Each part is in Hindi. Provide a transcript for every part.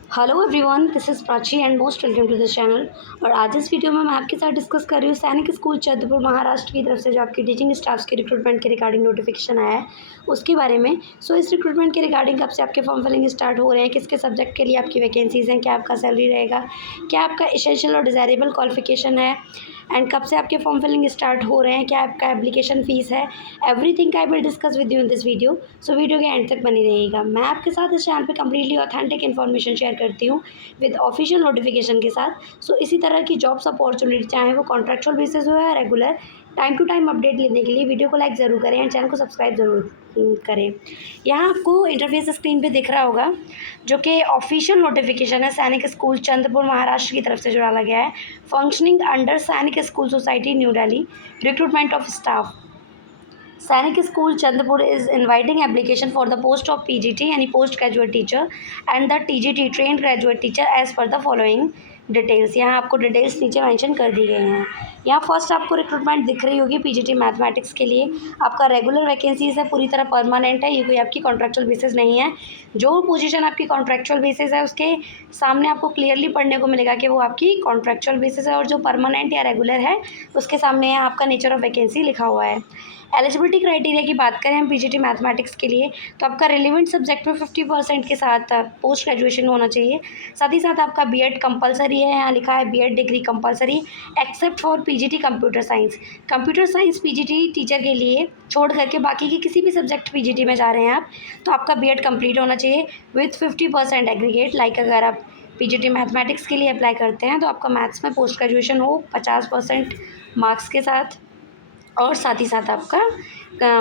Hello everyone, this is Prachi and most welcome to this channel. और आज इस वीडियो में मैं आपके साथ डिस्कस कर रही हूँ सैनिक स्कूल चंद्रपुर महाराष्ट्र की तरफ से जो आपकी टीचिंग स्टाफ्स के रिक्रूटमेंट के रिगार्डिंग नोटिफिकेशन आया है उसके बारे में। इस रिक्रूटमेंट के रिगार्डिंग कब से आपके फॉर्म फिलिंग स्टार्ट हो रहे हैं, किसके सब्जेक्ट के लिए आपकी वैकेंसीज़ हैं, क्या आपका सैलरी रहेगा, क्या आपका एसेंशियल और डिज़ायरेबल क्वालिफिकेशन है, एंड कब से आपके फॉर्म फिलिंग स्टार्ट हो रहे हैं, क्या आपका एप्लीकेशन फ़ीस है, everything I will discuss with you in this video. So video के एंड तक बनी रहिएगा। मैं आपके साथ इस चैनल पे कम्प्लीटली ऑथेंटिक इन्फॉर्मेशन शेयर करती हूँ विद ऑफिशियल नोटिफिकेशन के साथ। इसी तरह की जॉब्स अपॉर्चुनिटी चाहे वो कॉन्ट्रैक्चुअल बेसिस हो या regular, time to time update लेने के लिए वीडियो को लाइक ज़रूर करें एंड चैनल को सब्सक्राइब ज़रूर करें। यहाँ आपको इंटरफेस स्क्रीन पे दिख रहा होगा जो कि ऑफिशियल नोटिफिकेशन है सैनिक स्कूल चंद्रपुर महाराष्ट्र की तरफ से जो डाला गया है। फंक्शनिंग अंडर सैनिक school society new Delhi, recruitment of staff. Sainik School Chandapur is inviting application for the post of PGT यानी post graduate teacher and the TGT trained graduate teacher as per the following details. यहाँ आपको डिटेल्स नीचे मेंशन कर दी गई हैं। यहाँ फर्स्ट आपको रिक्रूटमेंट दिख रही होगी PGT मैथमेटिक्स के लिए। आपका रेगुलर वैकेंसीज है, पूरी तरह परमानेंट है, ये कोई आपकी कॉन्ट्रैक्चुअल बेसिस नहीं है। जो पोजीशन आपकी कॉन्ट्रैक्चुअल बेसिस है उसके सामने आपको क्लियरली पढ़ने को मिलेगा कि वो आपकी कॉन्ट्रैक्चुअल बेसिस है, और जो परमानेंट या रेगुलर है उसके सामने आपका नेचर ऑफ वैकेंसी लिखा हुआ है। एलिजिबिलिटी क्राइटेरिया की बात करें हम PGT मैथमेटिक्स के लिए, तो आपका रिलेवेंट सब्जेक्ट में 50% के साथ पोस्ट ग्रेजुएशन होना चाहिए। साथ ही साथ आपका BEd कंपलसरी है, यहाँ लिखा है BEd degree compulsory except for PGT computer science. Computer science PGT teacher के लिए छोड़ करके बाकी की किसी भी सब्जेक्ट PGT में जा रहे हैं आप, तो आपका BEd कंप्लीट होना चाहिए विथ 50% एग्रीगेट। लाइक अगर आप PGT मैथमेटिक्स के लिए अप्लाई करते हैं तो आपका मैथ्स में पोस्ट ग्रेजुएशन हो 50% मार्क्स के साथ, और साथ ही साथ आपका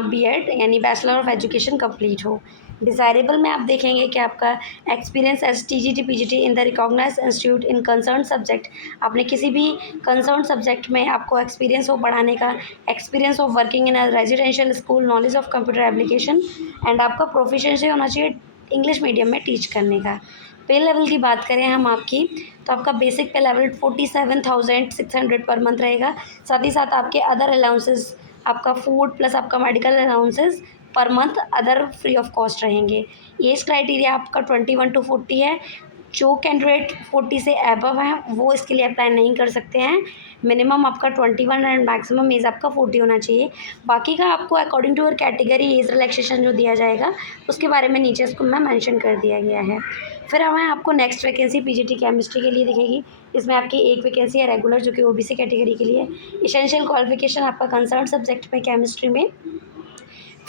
BEd यानी बैचलर ऑफ एजुकेशन कंप्लीट हो। डिज़ायरेबल में आप देखेंगे कि आपका experience as TGT PGT in the recognised institute in concern subject. आपने किसी भी कंसर्न सब्जेक्ट में आपको एक्सपीरियंस हो पढ़ाने का, experience of working in a residential school, knowledge of computer application, and आपका प्रोफिशिएंसी होना चाहिए इंग्लिश मीडियम में टीच करने का। पे लेवल की बात करें हम आपकी, तो आपका बेसिक पे लेवल 47,600 पर मंथ रहेगा। साथ ही साथ आपके अदर अलाउंसेस, आपका फूड प्लस आपका medical allowances per month other free of cost रहेंगे। एज क्राइटेरिया आपका 21 to 40 है। जो कैंडिडेट 40 से अबव हैं वो इसके लिए अप्लाई नहीं कर सकते हैं। मिनिमम आपका 21 एंड मैक्सिमम एज आपका 40 होना चाहिए। बाकी का आपको according to your category as relaxation जो दिया जाएगा उसके बारे में नीचे इसको मैं मेंशन कर दिया गया है। फिर हमें आपको नेक्स्ट वैकेंसी PGT केमिस्ट्री के लिए दिखेगी। इसमें आपकी एक वैकेंसी है रेगुलर जो कि OBC कैटेगरी के लिए। एसेंशियल क्वालिफिकेशन आपका कंसर्न सब्जेक्ट में केमिस्ट्री में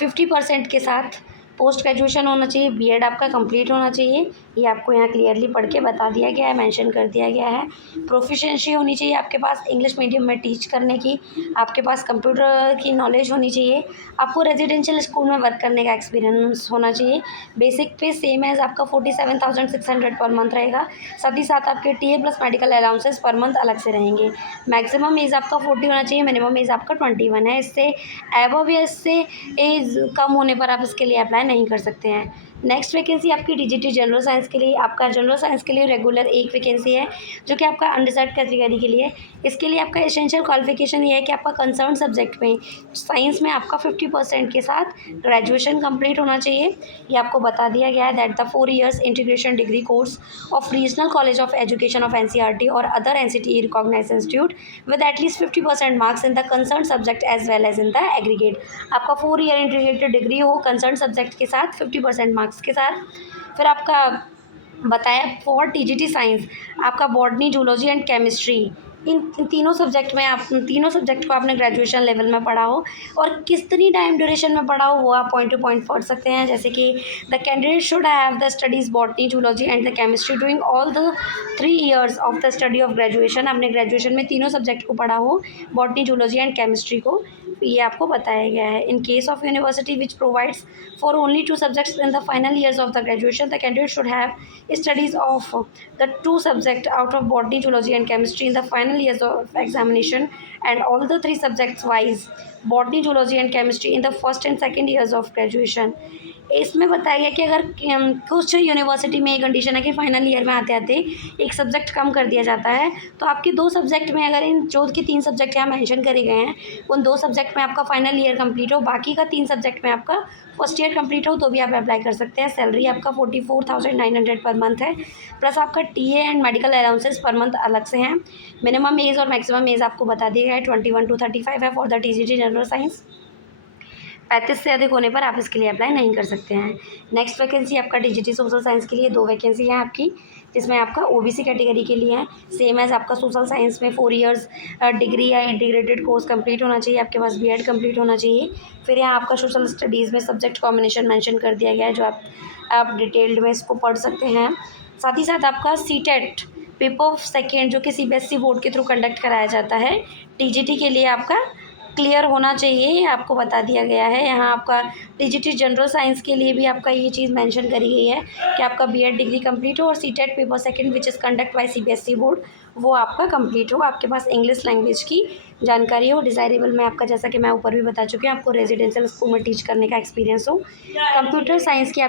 50% के साथ पोस्ट ग्रेजुएशन होना चाहिए। BEd आपका कंप्लीट होना चाहिए, ये आपको यहाँ क्लियरली पढ़ के बता दिया गया है, मेंशन कर दिया गया है। प्रोफिशिएंसी होनी चाहिए आपके पास इंग्लिश मीडियम में टीच करने की, आपके पास कंप्यूटर की नॉलेज होनी चाहिए, आपको रेजिडेंशियल स्कूल में वर्क करने का एक्सपीरियंस होना चाहिए। बेसिक पे सेम एज आपका 47,600 पर मंथ रहेगा। साथ ही साथ आपके TA plus medical allowances per month अलग से रहेंगे। मैक्सिमम एज आपका 40 होना चाहिए, मिनिमम एज आपका 21 है। इससे एबव या इससे एज कम होने पर आप इसके लिए अप्लाई नहीं कर सकते हैं। नेक्स्ट वैकेंसी आपकी TGT जनरल साइंस के लिए। आपका जनरल साइंस के लिए रेगुलर एक वैकेंसी है जो कि आपका अनरिजर्व कैटेगरी के लिए। इसके लिए आपका एसेंशियल क्वालिफिकेशन ये है कि आपका कंसर्न सब्जेक्ट में साइंस में आपका 50% के साथ ग्रेजुएशन कंप्लीट होना चाहिए। ये आपको बता दिया गया है that the 4 years integration degree course of regional college of education of NCERT और other NCTE recognised institute with at least 50% marks in the concern subject as well as in the aggregate. आपका 4 year इंटीग्रेटेड डिग्री हो कंसर्न सब्जेक्ट के साथ 50% मार्क्स के साथ। फिर आपका बताया फॉर TGT साइंस आपका बॉटनी, जूलॉजी एंड केमिस्ट्री, इन तीनों सब्जेक्ट में आप तीनों सब्जेक्ट को आपने ग्रेजुएशन लेवल में पढ़ा हो, और कितनी टाइम ड्यूरेशन में पढ़ा हो वो आप पॉइंट टू पॉइंट पढ़ सकते हैं। जैसे कि the candidate should have the studies botany, zoology and the chemistry doing all the 3 years of the study of graduation. आपने ग्रेजुएशन में तीनों सब्जेक्ट को पढ़ा हो, बॉटनी, जूलॉजी एंड केमिस्ट्री को, ये आपको बताया गया है। In case of university which provides for only 2 subjects in the final years of the graduation, the candidate should have studies of the 2 subjects out of botany, zoology and chemistry in the final years of examination, and all the 3 subjects wise botany, zoology and chemistry in the first and second years of graduation। इसमें बताया गया कि अगर कुछ यूनिवर्सिटी में ये कंडीशन है कि फाइनल ईयर में आते आते एक सब्जेक्ट कम कर दिया जाता है, तो आपके 2 सब्जेक्ट में अगर इन जो कि 3 सब्जेक्ट यहाँ मेंशन करे गए हैं उन 2 सब्जेक्ट में आपका फाइनल ईयर कंप्लीट हो, बाकी का 3 सब्जेक्ट में आपका फर्स्ट ईयर कंप्लीट हो तो भी आप अप्लाई कर सकते हैं। सैलरी आपका 44,900 पर मंथ है, प्लस आपका TA and medical allowances per month अलग से हैं। मिनिमम एज और मैक्सिमम एज आपको बता दिया गया है 21 to 35 है for the TGT general science. 35 से अधिक होने पर आप इसके लिए अप्लाई नहीं कर सकते हैं। नेक्स्ट वैकेंसी आपका टीजीटी सोशल साइंस के लिए 2 वैकेंसी हैं आपकी, जिसमें आपका ओबीसी कैटेगरी के लिए है। सेम एज़ आपका सोशल साइंस में 4 इयर्स डिग्री या इंटीग्रेटेड कोर्स कंप्लीट होना चाहिए, आपके पास बीएड कंप्लीट होना चाहिए। फिर यहाँ आपका सोशल स्टडीज़ में सब्जेक्ट कॉम्बिनेशन मेंशन कर दिया गया है, जो आप डिटेल्ड में इसको पढ़ सकते हैं। साथ ही साथ आपका सीटेट पेपर सेकेंड जो कि सीबीएसई बोर्ड के थ्रू कंडक्ट कराया जाता है, टीजीटी के लिए आपका क्लियर होना चाहिए, आपको बता दिया गया है। यहाँ आपका टीजीटी जनरल साइंस के लिए भी आपका ये चीज़ मेंशन करी गई है कि आपका बीएड डिग्री कंप्लीट हो और CTET paper second which is conduct bye CBSE board वो आपका कंप्लीट हो, आपके पास इंग्लिश लैंग्वेज की जानकारी हो। डिज़ायरेबल में आपका, जैसा कि मैं ऊपर भी बता चुकी हूँ, आपको रेजिडेंशियल स्कूल में टीच करने का एक्सपीरियंस हो। कंप्यूटर साइंस की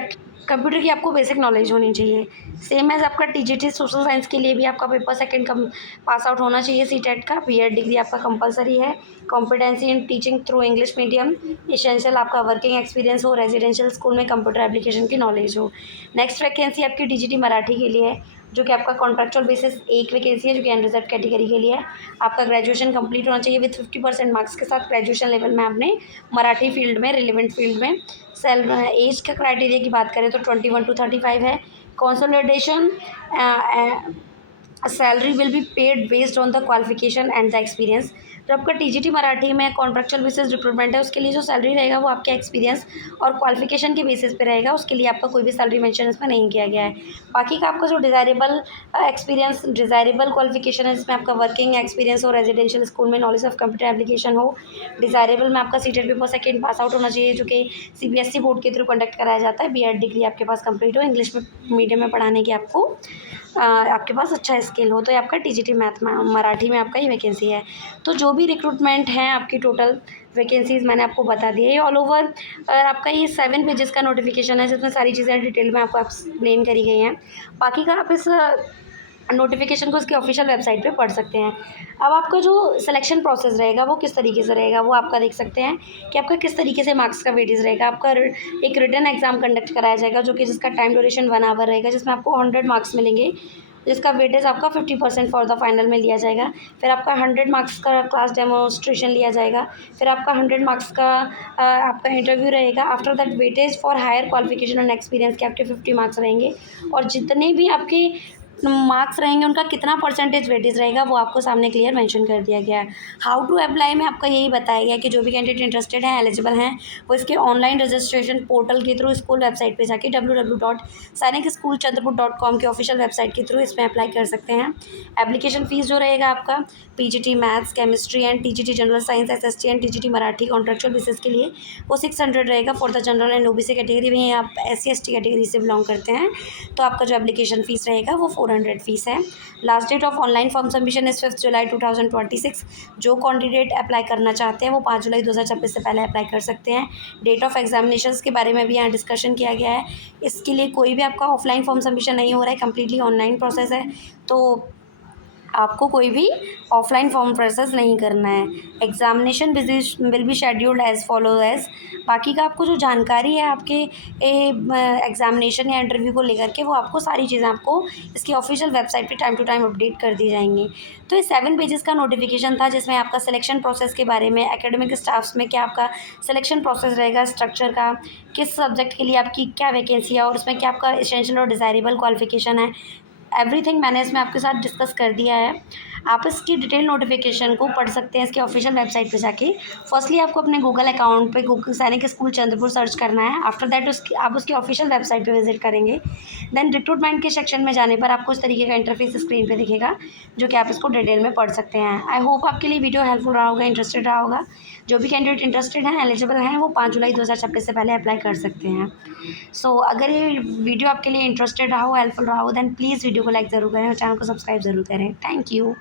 कंप्यूटर की आपको बेसिक नॉलेज होनी चाहिए। सेम एज़ आपका टीजीटी सोशल साइंस के लिए भी आपका पेपर सेकंड पास आउट होना चाहिए सीटेट का। बीएड डिग्री आपका कंपलसरी है। Competency in teaching through English medium, essential आपका वर्किंग एक्सपीरियंस हो, रेजिडेंशियल स्कूल में कंप्यूटर एप्लीकेशन की नॉलेज हो। नेक्स्ट वैकेंसी आपकी टीजीटी मराठी के लिए है, जो कि आपका कॉन्ट्रैक्चुअल बेसिस एक वैकेंसी है, जो कि अनरिजर्व कैटेगरी के लिए है। आपका ग्रेजुएशन कंप्लीट होना चाहिए विथ 50% मार्क्स के साथ। ग्रेजुएशन लेवल में आपने मराठी फील्ड में, रिलेवेंट फील्ड में। एज का क्राइटेरिया की बात करें तो 21 to 35 है। Consolidation salary will be paid based on the qualification and the experience. जो आपका टीजीटी मराठी में कॉन्ट्रैक्चुअल बेसिस रिक्रूटमेंट है, उसके लिए जो सैलरी रहेगा वो आपके एक्सपीरियंस और क्वालिफिकेशन के बेसिस पे रहेगा। उसके लिए आपका कोई भी सैलरी मेंशन इसमें नहीं किया गया है। बाकी का आपका जो डिज़ायरेबल एक्सपीरियंस, डिज़ायरेबल क्वालिफिकेशन है, जिसमें आपका वर्किंग एक्सपीरियंस हो, रेजिडेंशियल स्कूल में नॉलेज ऑफ कंप्यूटर एप्लीकेशन हो। डिज़ायरेबल में आपका CTET paper second pass out होना चाहिए, जो कि सीबीएसई बोर्ड के थ्रू कंडक्ट कराया जाता है। बीएड डिग्री आपके पास कंप्लीट हो, इंग्लिश में मीडियम में पढ़ाने की आपको आपके पास अच्छा स्किल हो, तो ये आपका टीजीटी मैथ में मराठी में आपका ही वैकेंसी है। तो जो भी रिक्रूटमेंट है आपकी टोटल वैकेंसीज़ मैंने आपको बता दी है। ये ऑल ओवर आपका ये 7 पेजेस का नोटिफिकेशन है, जिसमें सारी चीज़ें डिटेल में आपको एक्सप्लेन करी गई हैं। बाकी का आप इस नोटिफिकेशन को उसकी ऑफिशियल वेबसाइट पे पढ़ सकते हैं। अब आपका जो सिलेक्शन प्रोसेस रहेगा वो किस तरीके से रहेगा वो आपका देख सकते हैं कि आपका किस तरीके से मार्क्स का वेटेज रहेगा। आपका एक रिटन एग्जाम कंडक्ट कराया जाएगा, जो कि जिसका टाइम ड्यूरेशन 1 आवर रहेगा, जिसमें आपको 100 मार्क्स मिलेंगे, जिसका वेटेज आपका 50% फॉर द फाइनल में लिया जाएगा। फिर आपका 100 मार्क्स का क्लास डेमोन्स्ट्रेशन लिया जाएगा। फिर आपका 100 मार्क्स का आपका इंटरव्यू रहेगा। After that weightage for higher qualification and experience के आपके 50 मार्क्स रहेंगे, और जितने भी आपके मार्क्स रहेंगे उनका कितना परसेंटेज वेटेज रहेगा वो आपको सामने क्लियर मेंशन कर दिया गया है। हाउ टू अप्लाई में आपका यही बताया गया है कि जो भी कैंडिडेट इंटरेस्टेड हैं, एलिजिबल हैं, वो इसके ऑनलाइन रजिस्ट्रेशन पोर्टल के थ्रू स्कूल वेबसाइट पे जाके www.sainikschoolchandrapur.com की ऑफिशियल वेबसाइट के थ्रू इसमें अप्लाई कर सकते हैं। एप्लीकेशन फ़ीस जो रहेगा आपका PGT maths, chemistry and TGT general science, SST and TGT Marathi contractual basis के लिए वो 600 रहेगा for the general and OBC category में। आप SC/ST कैटेगरी से बिलोंग करते हैं तो आपका जो एप्लीकेशन फ़ीस रहेगा वो 400 फीस है। Last date of online form submission इस 5 जुलाई 2026। जो कैंडिडेट अप्लाई करना चाहते हैं वो 5 जुलाई 2026 से पहले अप्लाई कर सकते हैं। डेट ऑफ एग्जामिनेशंस के बारे में भी यहाँ डिस्कशन किया गया है। इसके लिए कोई भी आपका ऑफलाइन फॉर्म सबमिशन नहीं हो रहा है, कम्प्लीटली ऑनलाइन प्रोसेस है, तो आपको कोई भी ऑफलाइन फॉर्म प्रोसेस नहीं करना है। Examination will be scheduled as follow as. बाकी का आपको जो जानकारी है आपके एग्जामिनेशन या इंटरव्यू को लेकर के, वो आपको सारी चीज़ें आपको इसकी ऑफिशियल वेबसाइट पे टाइम टू टाइम अपडेट कर दी जाएंगी। तो ये 7 पेजेस का नोटिफिकेशन था, जिसमें आपका सिलेक्शन प्रोसेस के बारे में, एकेडमिक स्टाफ्स में क्या आपका सिलेक्शन प्रोसेस रहेगा, स्ट्रक्चर का, किस सब्जेक्ट के लिए आपकी क्या वैकेंसी है और उसमें क्या आपका एसेंशियल और डिज़ायरेबल क्वालिफिकेशन है, एवरीथिंग मैंने इसमें आपके साथ डिस्कस कर दिया है। आप इसकी डिटेल नोटिफिकेशन को पढ़ सकते हैं इसके ऑफिशियल वेबसाइट पे जाके। फर्स्टली आपको अपने गूगल अकाउंट पे गूगल सैनिक स्कूल चंद्रपुर सर्च करना है। आफ्टर दैट आप उसकी ऑफिशियल वेबसाइट पे विजिट करेंगे। देन रिक्रूटमेंट के सेक्शन में जाने पर आपको इस तरीके का इंटरफेस स्क्रीन पे दिखेगा, जो कि आप इसको डिटेल में पढ़ सकते हैं। आई होप आपके लिए वीडियो हेल्पफुल रहा होगा, इंटरेस्टेड रहा होगा। जो भी कैंडिडेट इंटरेस्टेड हैं, एलिजिबल हैं, वो 5 जुलाई 2026 से पहले अप्लाई कर सकते हैं। सो अगर ये वीडियो आपके लिए इंटरेस्टेड रहा हो, हेल्पफुल रहा हो, देन प्लीज़ वीडियो को लाइक ज़रूर करें और चैनल को सब्सक्राइब ज़रूर करें। Thank you.